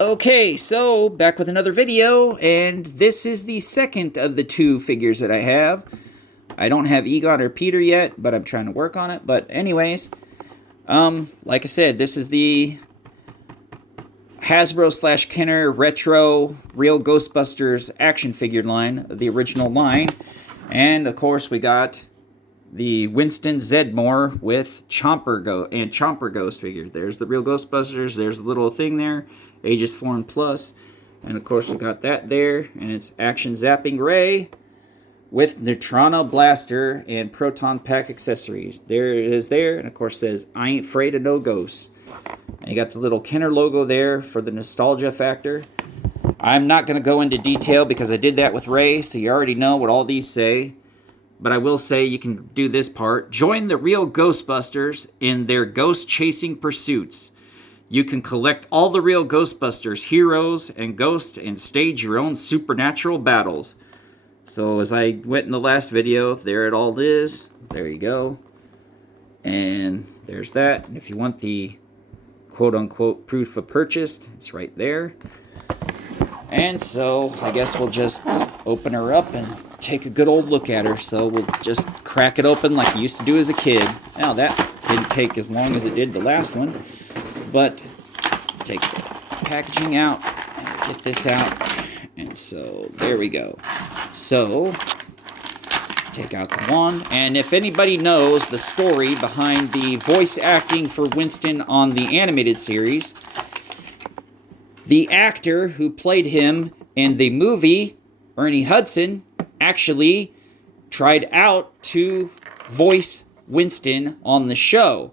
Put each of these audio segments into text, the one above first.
Okay, so back with another video, and this is the second of the two figures that I have. I don't have Egon or Peter yet, but I'm trying to work on it. But anyways, like I said, this is the Hasbro / Kenner Retro Real Ghostbusters action figure line, the original line. And of course we got the Winston Zeddemore with Chomper Ghost figure. There's the Real Ghostbusters, there's the little thing there, ages 4 and plus. And of course we got that there, and it's Action Zapping Ray with Neutrino Blaster and Proton Pack accessories. There it is there, and of course says, I ain't afraid of no ghosts. And you got the little Kenner logo there for the nostalgia factor. I'm not going to go into detail because I did that with Ray, so you already know what all these say. But I will say you can do this part. Join the Real Ghostbusters in their ghost-chasing pursuits. You can collect all the Real Ghostbusters heroes and ghosts and stage your own supernatural battles. So as I went in the last video, there it all is. There you go. And there's that. And if you want the quote-unquote proof of purchase, it's right there. And so I guess we'll just open her up and take a good old look at her. So we'll just crack it open like you used to do as a kid. Now that didn't take as long as it did the last one, but take the packaging out and get this out. And so there we go. So take out the wand, and if anybody knows the story behind the voice acting for Winston on the animated series, the actor who played him in the movie, Ernie Hudson, actually tried out to voice Winston on the show.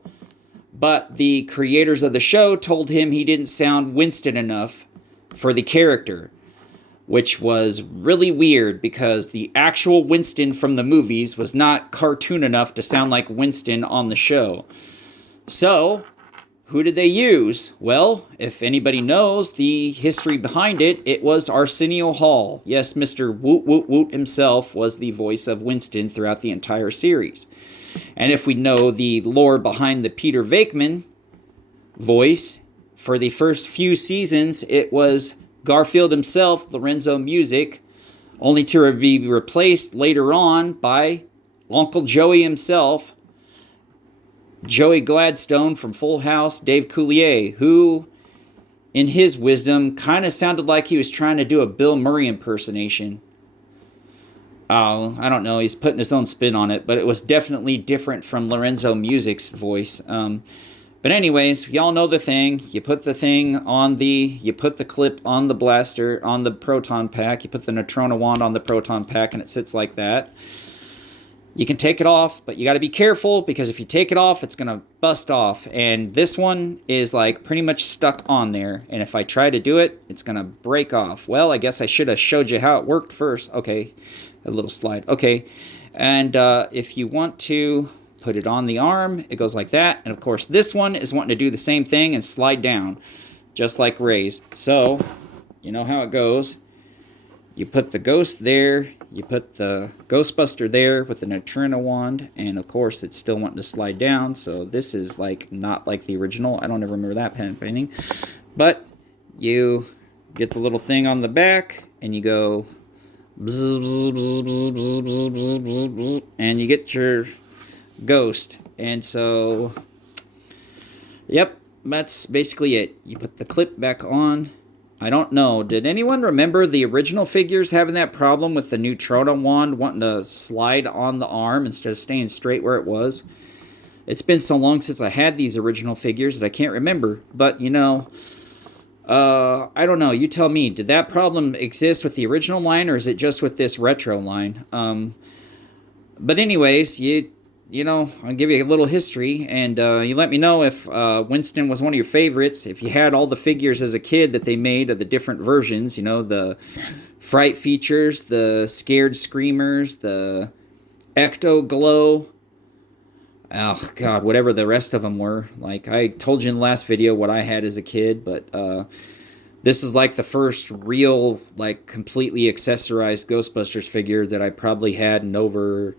But the creators of the show told him he didn't sound Winston enough for the character, which was really weird because the actual Winston from the movies was not cartoon enough to sound like Winston on the show. So, who did they use? Well, if anybody knows the history behind it, it was Arsenio Hall. Yes, Mr. Woot Woot Woot himself was the voice of Winston throughout the entire series. And if we know the lore behind the Peter Venkman voice, for the first few seasons, it was Garfield himself, Lorenzo Music, only to be replaced later on by Uncle Joey himself, Joey Gladstone from Full House, Dave Coulier, who, in his wisdom, kind of sounded like he was trying to do a Bill Murray impersonation. I don't know, he's putting his own spin on it, but it was definitely different from Lorenzo Music's voice. But anyways, y'all know the thing. You put the clip on the blaster, on the proton pack. You put the Neutrino wand on the proton pack, and it sits like that. You can take it off, but you got to be careful because if you take it off, it's going to bust off. And this one is like pretty much stuck on there. And if I try to do it, it's going to break off. Well, I guess I should have showed you how it worked first. Okay, a little slide. Okay, and if you want to put it on the arm, it goes like that. And of course, this one is wanting to do the same thing and slide down, just like Ray's. So, you know how it goes. You put the ghost there, you put the Ghostbuster there with the Neutrino wand, and of course it's still wanting to slide down, so this is like not like the original. I don't ever remember that painting. But you get the little thing on the back, and you go bzz, bzz, bzz, bzz, bzz, bzz, bzz, bzz, bzz, and you get your ghost. And so, yep, that's basically it. You put the clip back on. I don't know. Did anyone remember the original figures having that problem with the Neutrino wand wanting to slide on the arm instead of staying straight where it was? It's been so long since I had these original figures that I can't remember. But, you know, I don't know. You tell me. Did that problem exist with the original line, or is it just with this retro line? But anyways, you know, I'll give you a little history, and you let me know if Winston was one of your favorites, if you had all the figures as a kid that they made of the different versions, you know, the Fright Features, the Scared Screamers, the Ecto Glow, oh god, whatever the rest of them were. Like, I told you in the last video what I had as a kid, but this is like the first real, like, completely accessorized Ghostbusters figure that I probably had in over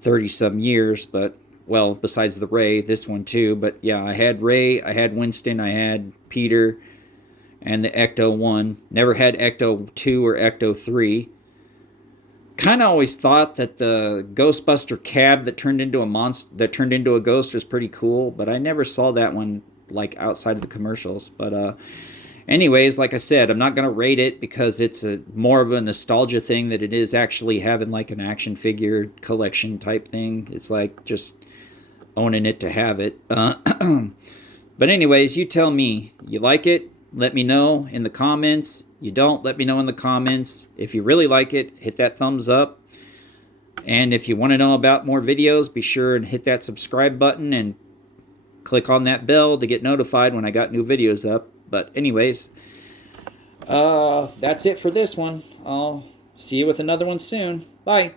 30-some years, but, well, besides the Ray, this one too. But yeah, I had Ray, I had Winston, I had Peter, and the Ecto 1. Never had Ecto 2 or Ecto 3. Kind of always thought that the Ghostbuster cab that turned into a monster, that turned into a ghost, was pretty cool, but I never saw that one like outside of the commercials. But anyways, like I said, I'm not gonna rate it because it's more of a nostalgia thing than it is actually having like an action figure collection type thing. It's like just owning it to have it. But anyways, you tell me. You like it? Let me know in the comments. You don't, let me know in the comments. If you really like it, hit that thumbs up. And if you want to know about more videos, be sure and hit that subscribe button and click on that bell to get notified when I got new videos up. But anyways, that's it for this one. I'll see you with another one soon. Bye.